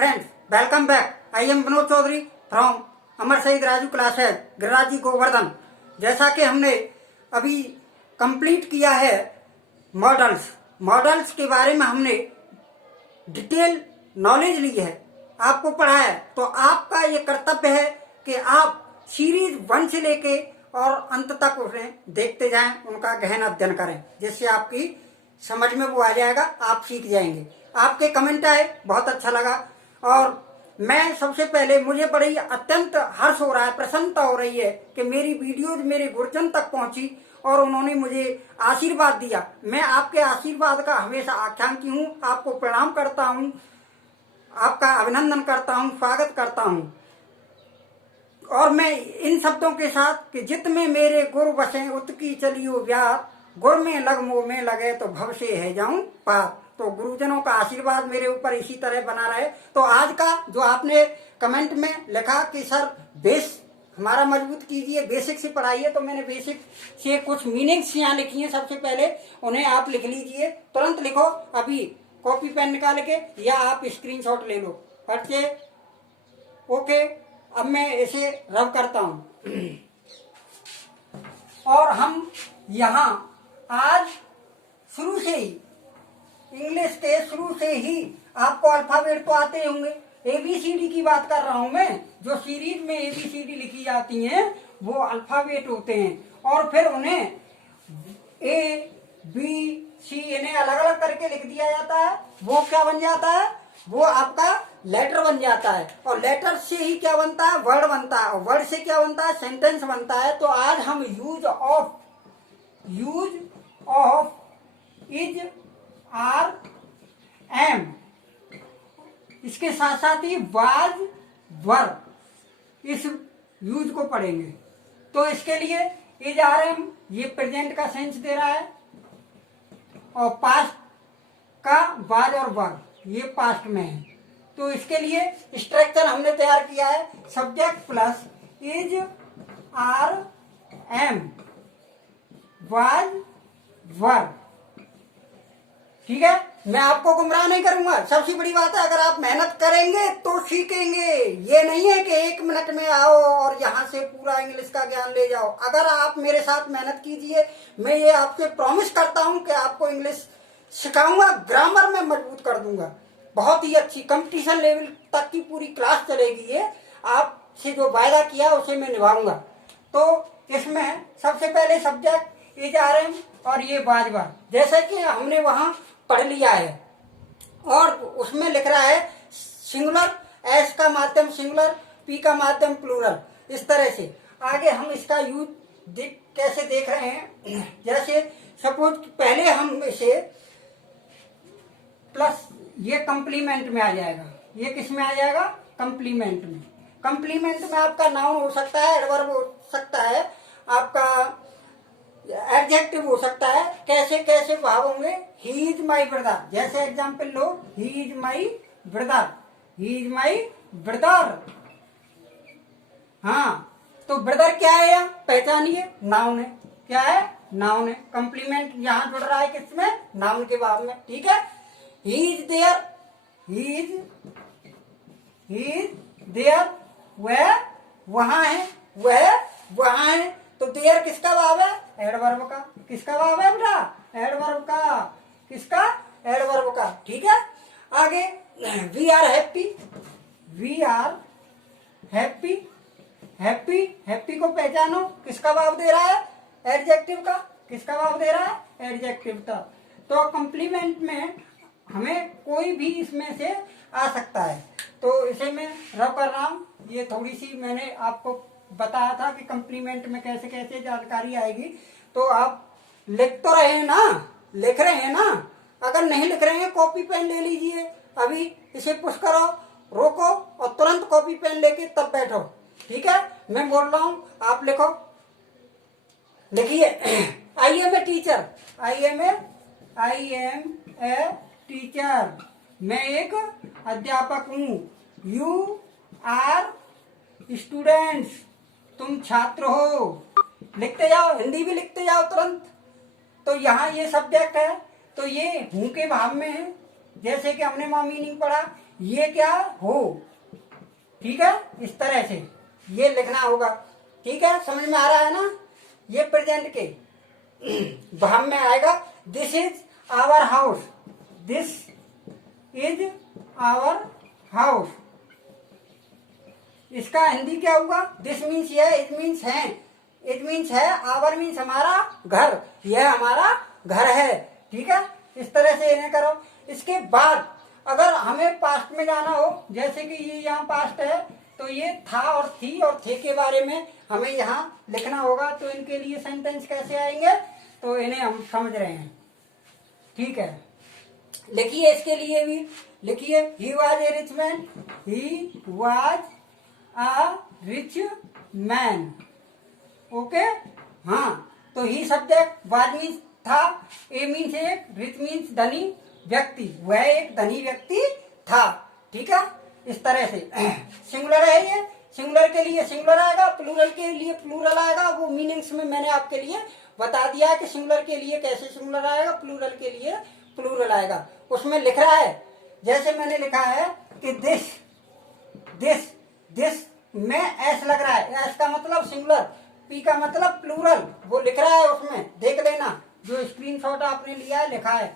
friends, welcome back. I am Vinod Chaudhary from अमर शहीद Raju classes, Giriraj ji Govardhan. जैसा कि हमने अभी कंप्लीट किया है मॉडल्स के बारे में हमने डिटेल नॉलेज ली है, आपको पढ़ा है, तो आपका ये कर्तव्य है कि आप सीरीज 1 से लेके और अंत तक उन्हें देखते जाएं, उनका गहन अध्ययन करें, जिससे आपकी समझ में वो आ जाएगा, आप सीख जाएंगे। आपके कमेंट आए, बहुत अच्छा लगा। और मैं सबसे पहले, मुझे बड़ी अत्यंत हर्ष हो रहा है, प्रसन्नता हो रही है कि मेरी वीडियोज मेरे गुरुजन तक पहुंची और उन्होंने मुझे आशीर्वाद दिया। मैं आपके आशीर्वाद का हमेशा आकांक्षी हूँ, आपको प्रणाम करता हूँ, आपका अभिनंदन करता हूँ, स्वागत करता हूँ। और मैं इन शब्दों के साथ कि जित में मेरे गुरु बसे उत की चलियो व्यार, गुर में लग मोह में लगे तो भव से है जाऊं पार। तो गुरुजनों का आशीर्वाद मेरे ऊपर इसी तरह बना रहे। तो आज का जो आपने कमेंट में लिखा कि सर बेस हमारा मजबूत कीजिए, बेसिक से पढ़ाइए, तो मैंने बेसिक से कुछ मीनिंग्स यहाँ लिखी हैं। सबसे पहले उन्हें आप लिख लीजिए, तुरंत लिखो, अभी कॉपी पेन निकाल के, या आप स्क्रीनशॉट ले लो फट से। ओके, अब मैं इसे रब करता हूं और हम यहाँ आज शुरू से ही इंग्लिश के शुरू से ही आपको अल्फाबेट तो आते होंगे। एबीसीडी की बात कर रहा हूं मैं, जो सीरीज में एबीसीडी लिखी जाती हैं वो अल्फाबेट होते हैं, और फिर उन्हें ए बी सी इन्हें अलग अलग करके लिख दिया जाता है। वो क्या बन जाता है? वो आपका लेटर बन जाता है, और लेटर से ही क्या बनता है? वर्ड बनता है, और वर्ड से क्या बनता है? सेंटेंस बनता है। तो आज हम use of is are am, इसके साथ साथ ही वाज वर, इस यूज को पढ़ेंगे। तो इसके लिए इज आर एम ये प्रेजेंट का सेंस दे रहा है, और पास्ट का वाज और वर ये पास्ट में है। तो इसके लिए स्ट्रक्चर हमने तैयार किया है, subject plus is are am was were. ठीक है, मैं आपको गुमराह नहीं करूंगा। सबसे बड़ी बात है, अगर आप मेहनत करेंगे तो सीखेंगे। ये नहीं है कि 1 मिनट में आओ और यहाँ से पूरा इंग्लिश का ज्ञान ले जाओ। अगर आप मेरे साथ मेहनत कीजिए, मैं ये आपसे प्रॉमिस करता हूँ कि आपको इंग्लिश सिखाऊंगा, ग्रामर में मजबूत कर दूंगा। बहुत ही अच्छी कंपटीशन लेवल तक की पूरी क्लास चलेगी। ये आपसे जो वायदा किया उसे मैं निभाऊंगा। तो इसमें सबसे पहले सब्जेक्ट इज आर एम और ये वाजवा, जैसे कि हमने वहां पढ़ लिया है, और उसमें लिख रहा है सिंगुलर, एस का माध्यम सिंगुलर, पी का माध्यम प्लूरल। इस तरह से आगे हम इसका यूज कैसे देख रहे हैं। जैसे सपोज पहले हम इसे प्लस, ये कंप्लीमेंट में आ जाएगा। ये किस में आ जाएगा? कंप्लीमेंट में। कंप्लीमेंट में आपका नाउन हो सकता है, एडवर्ब हो सकता है, आपका एडजेक्टिव हो सकता है। कैसे कैसे भाव होंगे? ही इज माई ब्रदर, जैसे example low, he is my brother, he is my brother. हाँ, तो ब्रदर क्या है? यहाँ पहचानिए, नाउन है। क्या है? नाउन है। कंप्लीमेंट यहाँ जुड़ रहा है किसमें? नाउन के बाद में। ठीक है, he is there, he is there, वह वहां है, वह वहां है। तो देयर किसका भाव है? एडवर्ब का। किसका भाव है बेटा? एडवर्ब का। किसका? एडवर्ब का। ठीक है, आगे we are happy, we are happy, happy, happy को पहचानो, किसका भाव दे रहा है? एडजेक्टिव का। किसका भाव दे रहा है? एडजेक्टिव का। तो कॉम्प्लीमेंट में हमें कोई भी इसमें से आ सकता है। तो इसे मैं रब कर रहा हूं। ये थोड़ी सी मैंने आपको बताया था कि कॉम्प्लीमेंट में कैसे कैसे जानकारी आएगी। तो आप लिख तो रहे हैं ना, लिख रहे हैं ना? अगर नहीं लिख रहे हैं, कॉपी पेन ले लीजिए, अभी इसे पुश करो, रोको और तुरंत कॉपी पेन लेके तब बैठो। ठीक है, मैं बोल रहा हूं, आप लिखो, लिखिए। I am a teacher, I am a teacher, मैं एक अध्यापक हूं। यू आर स्टूडेंट्स, तुम छात्र हो। लिखते जाओ, हिंदी भी लिखते जाओ तुरंत। तो यहाँ ये सब्जेक्ट है, तो ये हूं के भाव में है, जैसे कि हमने वहां मीनिंग पढ़ा, ये क्या हो, ठीक है, इस तरह से ये लिखना होगा। ठीक है, समझ में आ रहा है ना। ये प्रेजेंट के भाव में आएगा। This is our house, this is our house. इसका हिंदी क्या होगा? दिस मीन्स यह, इट मीन्स है, इट मीन्स है, आवर मीन्स हमारा घर, यह हमारा घर है। ठीक है, इस तरह से इन्हें करो। इसके बाद अगर हमें पास्ट में जाना हो, जैसे कि ये यहाँ पास्ट है, तो ये था और थी और थे के बारे में हमें यहाँ लिखना होगा। तो इनके लिए सेंटेंस कैसे आएंगे, तो इन्हें हम समझ रहे हैं। ठीक है, लिखिए, इसके लिए भी लिखिए। He was a rich man, he was a rich man. Okay, हाँ, तो ही सब्जेक्ट, वाज मीन्स था, ए मीन्स एक, रिच मीन्स धनी व्यक्ति, वह एक धनी व्यक्ति था। ठीक है, इस तरह से सिंगुलर है ये, सिंगुलर के लिए सिंगुलर आएगा, प्लूरल के लिए प्लूरल आएगा। वो मीनिंग्स में मैंने आपके लिए बता दिया कि सिंगुलर के लिए कैसे सिंगुलर आएगा, प्लूरल के लिए प्लूरल आएगा। उसमें लिख रहा है, जैसे मैंने लिखा है कि दिस दिस दिस में एस लग रहा है, एस का मतलब सिंगुलर, पी का मतलब प्लूरल, वो लिख रहा है उसमें, देख लेना, जो स्क्रीनशॉट आपने लिया है लिखा है।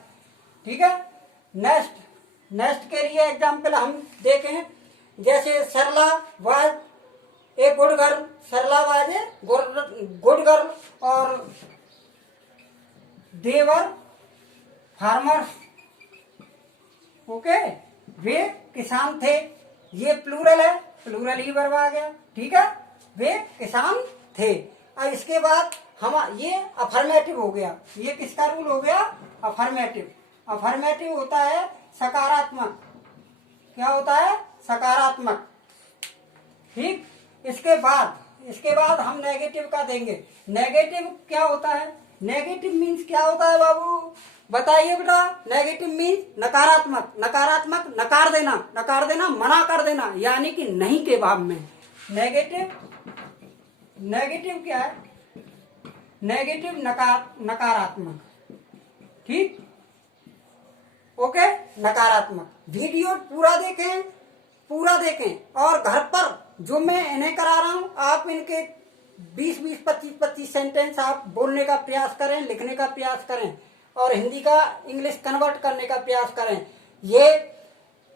ठीक है, नेक्स्ट नेक्स्ट के लिए एग्जाम्पल हम देखें, जैसे Sarla was a good girl, Sarla was a good girl, और देवर फार्मर्स। ओके, वे किसान थे, ये प्लूरल है, प्लूरल ही वर्ब आ गया। ठीक है, वे किसान थे। अब इसके बाद हम ये अफर्मेटिव हो गया, ये किसका रूल हो गया? अफर्मेटिव। अफर्मेटिव होता है सकारात्मक। क्या होता है? सकारात्मक। ठीक, इसके बाद हम नेगेटिव का देंगे। नेगेटिव क्या होता है? नेगेटिव मीन्स क्या होता है बाबू, बताइए बेटा। नेगेटिव मीन्स नकारात्मक, नकारात्मक नकार देना, नकार देना, मना कर देना, यानी कि नहीं के भाव में। नेगेटिव क्या है? नेगेटिव नकारात्मक। ठीक, ओके, नकारात्मक। वीडियो पूरा देखें और घर पर जो मैं इन्हें करा रहा हूं, आप इनके 20-20, 25-25 सेंटेंस आप बोलने का प्रयास करें, लिखने का प्रयास करें और हिंदी का इंग्लिश कन्वर्ट करने का प्रयास करें। ये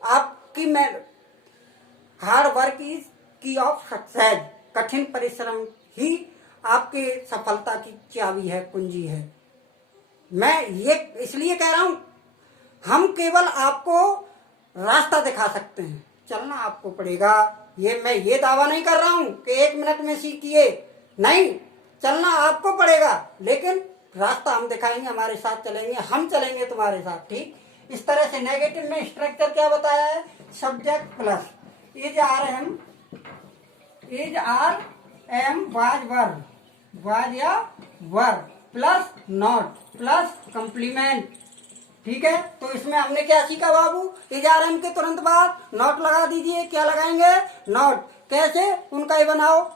आपकी हार्ड वर्क इज की ऑफ सक्सेस। कठिन परिश्रम ही आपके सफलता की चाबी है, कुंजी है। मैं ये इसलिए कह रहा हूं, हम केवल आपको रास्ता दिखा सकते हैं, चलना आपको पड़ेगा। मैं ये दावा नहीं कर रहा हूं कि 1 मिनट में सीखिए, नहीं, चलना आपको पड़ेगा, लेकिन रास्ता हम दिखाएंगे, हमारे साथ चलेंगे, हम चलेंगे तुम्हारे साथ। ठीक, इस तरह से नेगेटिव में स्ट्रक्चर क्या बताया है? Subject plus is are am was या were plus not plus complement. ठीक है, तो इसमें हमने क्या सीखा बाबू? इज आर एम के तुरंत बाद नॉट लगा दीजिए। क्या लगाएंगे? नॉट। कैसे? उनका ही बनाओ,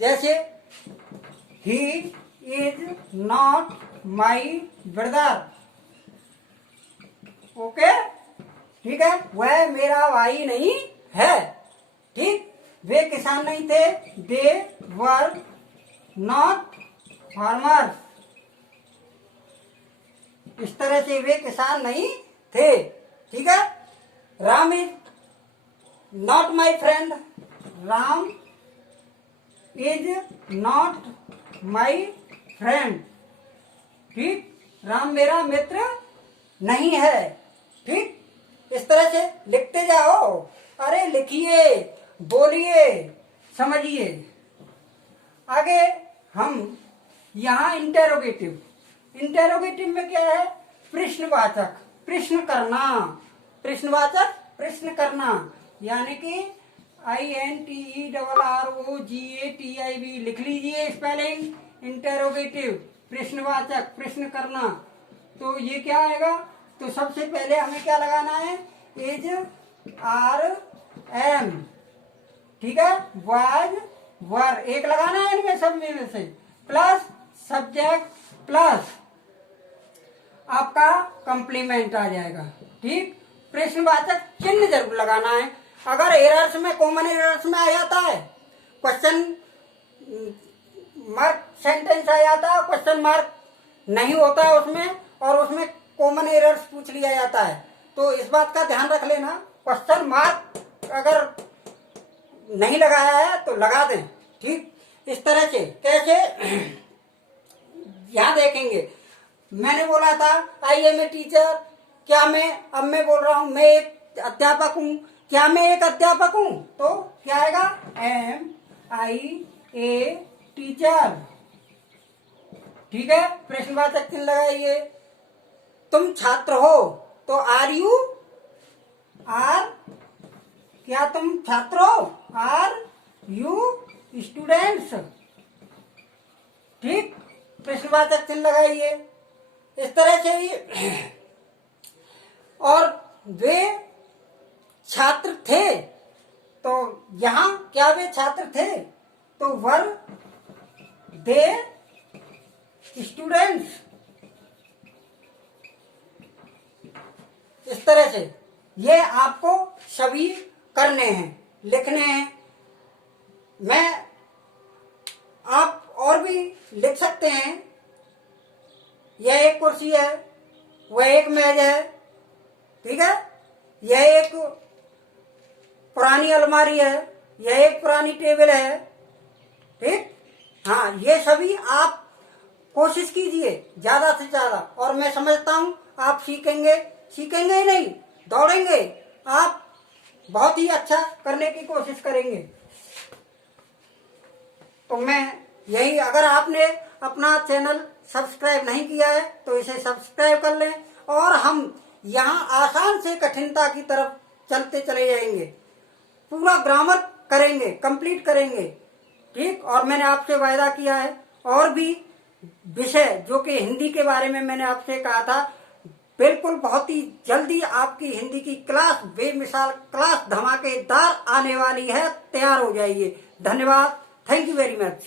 जैसे he is not my brother. Okay, ठीक है, वह मेरा भाई नहीं है। ठीक, वे किसान नहीं थे, दे वर नॉट फार्मर। इस तरह से वे किसान नहीं थे। ठीक है, Ram is not my friend, Ram is not my friend. ठीक, राम मेरा मित्र नहीं है। ठीक, इस तरह से लिखते जाओ। अरे लिखिए, बोलिए, समझिए। आगे हम यहाँ इंटेरोगेटिव में क्या है? प्रश्नवाचक, प्रश्न करना, प्रश्नवाचक प्रश्न करना, यानी कि INTERROGATIV लिख लीजिए स्पेलिंग। इंटेरोगेटिव, प्रश्नवाचक, प्रश्न करना। तो ये क्या आएगा? तो सबसे पहले हमें क्या लगाना है? Is are am. ठीक है, वाज वर, एक लगाना है इनमें सब में से, प्लस सब्जेक्ट प्लस आपका कंप्लीमेंट आ जाएगा। ठीक, प्रश्नवाचक चिन्ह जरूर लगाना है। अगर एरर्स में, कॉमन एरर्स में आ जाता है, क्वेश्चन मार्क सेंटेंस आ जाता है, क्वेश्चन मार्क नहीं होता है उसमें, और उसमें कॉमन एरर्स पूछ लिया जाता है, तो इस बात का ध्यान रख लेना। क्वेश्चन मार्क अगर नहीं लगाया है तो लगा दें। ठीक, इस तरह से कैसे यहां देखेंगे। मैंने बोला था आई एम ए टीचर, क्या अब मैं बोल रहा हूं मैं एक अध्यापक हूं, क्या मैं एक अध्यापक हूं, तो क्या आएगा, एम आई ए टीचर। ठीक है, प्रश्नवाचक चिन्ह लगाइए। तुम छात्र हो, तो आर यू, क्या तुम छात्र हो, आर यू स्टूडेंट्स। ठीक, प्रश्नवाचक चिन्ह लगाइए इस तरह से ही। और वे छात्र थे, तो यहां क्या वे छात्र थे, तो वर दे स्टूडेंट्स। इस तरह से ये आपको सभी करने हैं, लिखने हैं। आप और भी लिख सकते हैं। यह एक कुर्सी है, वह एक मेज है, ठीक है, यह एक पुरानी अलमारी है, यह एक पुरानी टेबल है। ठीक, हाँ, ये सभी आप कोशिश कीजिए ज्यादा से ज्यादा, और मैं समझता हूं आप सीखेंगे ही नहीं, दौड़ेंगे, आप बहुत ही अच्छा करने की कोशिश करेंगे। तो मैं यही, अगर आपने अपना चैनल सब्सक्राइब नहीं किया है तो इसे सब्सक्राइब कर लें, और हम यहाँ आसान से कठिनता की तरफ चलते चले जाएंगे, पूरा ग्रामर करेंगे, कंप्लीट करेंगे। ठीक, और मैंने आपसे वायदा किया है और भी विषय जो कि हिंदी के बारे में मैंने आपसे कहा था, बिल्कुल बहुत ही जल्दी आपकी हिंदी की क्लास, बेमिसाल क्लास धमाकेदार आने वाली है, तैयार हो जाइए। धन्यवाद, थैंक यू वेरी मच।